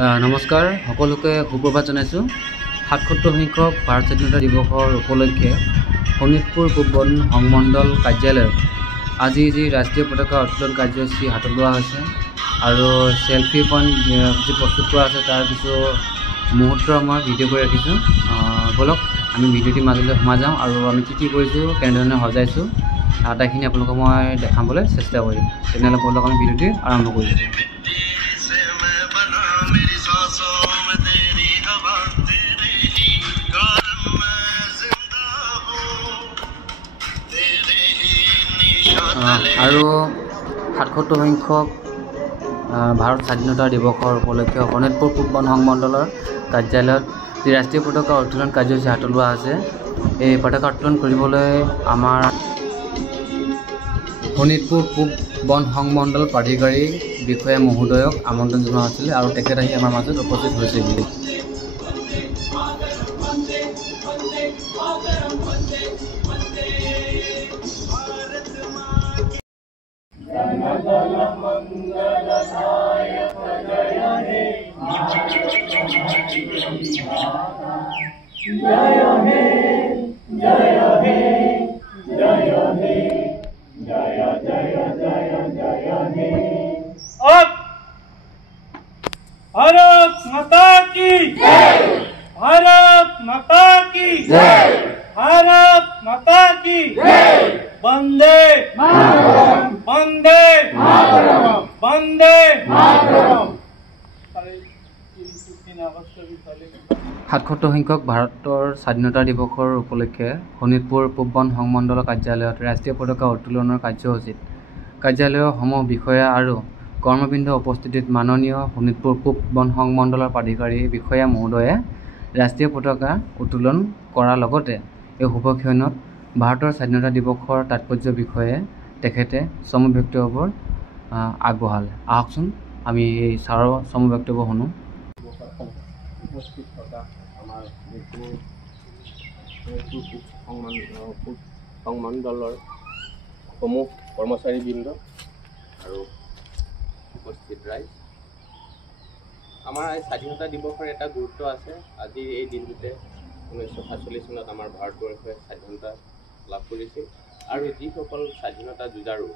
নমস্কাৰ সকলোকে সুপ্ৰভাত জনাইছোঁ। ৭৭ সংখ্যক ভাৰত স্বাধীনতা দিৱসৰ উপলক্ষে শোণিতপুৰ পূব বন সংমণ্ডল কাৰ্যালয়ত আজি যি ৰাষ্ট্ৰীয় পতাকা উত্তোলন কাৰ্যসূচী হাতত লোৱা হৈছে আৰু চেল্ফি পইণ্ট যি প্ৰস্তুত কৰা আছে তাৰ কিছু মুহূৰ্ত মই ভিডিঅ' কৰি ৰাখিছোঁ। বলক আমি ভিডিঅ'টিৰ মাজলৈ সোমাই যাওঁ আৰু আমি কি কৰিছোঁ, কেনেধৰণে সজাইছোঁ আটাইখিনি আপোনালোকক মই দেখাবলৈ চেষ্টা কৰিম। তেনেহ'লে বলক আমি ভিডিঅ'টি আৰম্ভ কৰিছোঁ। আৰু ৭৭ সংখ্যক ভাৰত স্বাধীনতা দিৱসৰ উপলক্ষে শোণিতপুৰ পূব বন সংমণ্ডলৰ কাৰ্যালয়ত যি ৰাষ্ট্ৰীয় পতাকা উত্তোলন কাৰ্যসূচী হাতত লোৱা আছে, এই পতাকা উত্তোলন কৰিবলৈ আমাৰ শোণিতপুৰ পূব বন সংমণ্ডল প্ৰাধিকাৰী বিষয়া মহোদয়ক আমন্ত্ৰণ জনোৱা হৈছিলে আৰু তেখেত আহি আমাৰ মাজত উপস্থিত হৈছিল। भारत माता की जय, भारत माता की जय, भारत माता की जय, वंदे मातरम, वंदे मातरम, वंदे मातरम। ৭৭ সংখ্যক ভাৰতৰ স্বাধীনতা দিৱসৰ উপলক্ষে শোণিতপুৰ পূব বন সংমণ্ডল কাৰ্যালয়ত ৰাষ্ট্ৰীয় পতাকা উত্তোলনৰ কাৰ্যসূচীত কাৰ্যালয়ৰ সমূহ বিষয়া আৰু কৰ্মবৃন্দ উপস্থিতিত মাননীয় শোণিতপুৰ পূব বন সংমণ্ডলৰ প্ৰাধিকাৰী বিষয়া মহোদয়ে ৰাষ্ট্ৰীয় পতাকা উত্তোলন কৰাৰ লগতে এই শুভক্ষণত ভাৰতৰ স্বাধীনতা দিৱসৰ তাৎপৰ্যৰ বিষয়ে তেখেতে চমু বক্তব্য আগবঢ়ালে। আহকচোন আমি এই ছাৰৰ চমু বক্তব্য শুনো। উপস্থিত থকা আমাৰ পূব সংমণ্ডলৰ সমূহ কৰ্মচাৰীবৃন্দ আৰু উপস্থিত ৰাইজ, আমাৰ এই স্বাধীনতা দিৱসৰ এটা গুৰুত্ব আছে। আজি এই দিনটোতে 1947 চনত আমাৰ ভাৰতবৰ্ষই স্বাধীনতা লাভ কৰিছিল আৰু যিসকল স্বাধীনতা যুঁজাৰু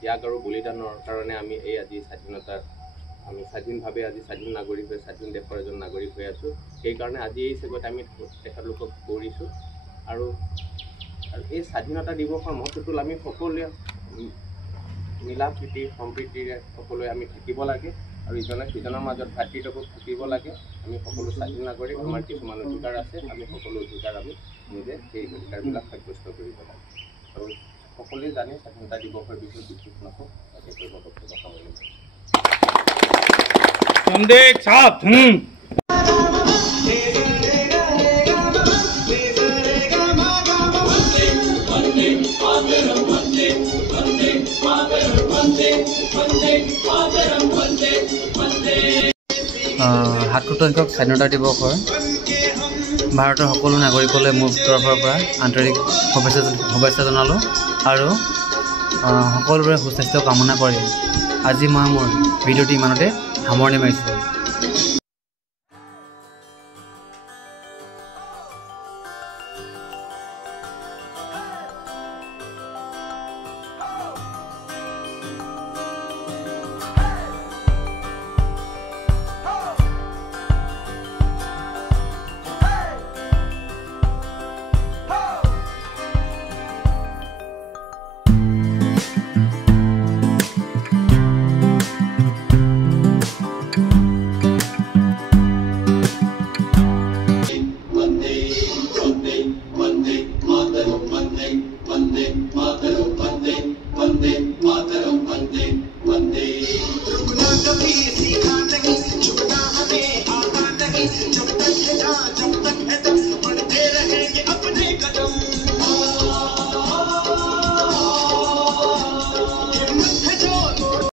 ত্যাগ আৰু বলিদানৰ কাৰণে আমি এই আজি আমি স্বাধীনভাৱে আজি স্বাধীন নাগৰিক হৈ স্বাধীন দেশৰ এজন নাগৰিক হৈ আছোঁ। সেইকাৰণে আজি এই চেগত আমি তেখেতলোকক কৰিছোঁ আৰু এই স্বাধীনতা দিৱসৰ মহত্বটো আমি সকলোৱে মিলা প্ৰীতি সম্প্ৰীতিৰে সকলোৱে আমি থাকিব লাগে আৰু ইজনে সিজনৰ মাজত ভাতৃত্ববোধ থাকিব লাগে। আমি সকলো স্বাধীন নাগৰিক, আমাৰ কিছুমান অধিকাৰ আছে, আমি সকলো অধিকাৰ আমি নিজে সেই অধিকাৰবিলাক সাব্যস্ত কৰিব লাগে আৰু সকলোৱে জানে স্বাধীনতা দিৱসৰ বিষয়ে বিশেষ নকওঁ, তাকে কৰিব বক্তব্য সামৰণি মাৰিছোঁ। সংখ্যক স্বাধীনতা দিৱসৰ ভাৰতৰ সকলো নাগৰিকলৈ মোৰ তৰফৰ পৰা আন্তৰিক শুভেচ্ছা জনালোঁ আৰু সকলোৰে সুস্বাস্থ্য কামনা কৰি আজি মই মোৰ ভিডিঅ'টি ইমানতে সামৰণি মাৰিছোঁ।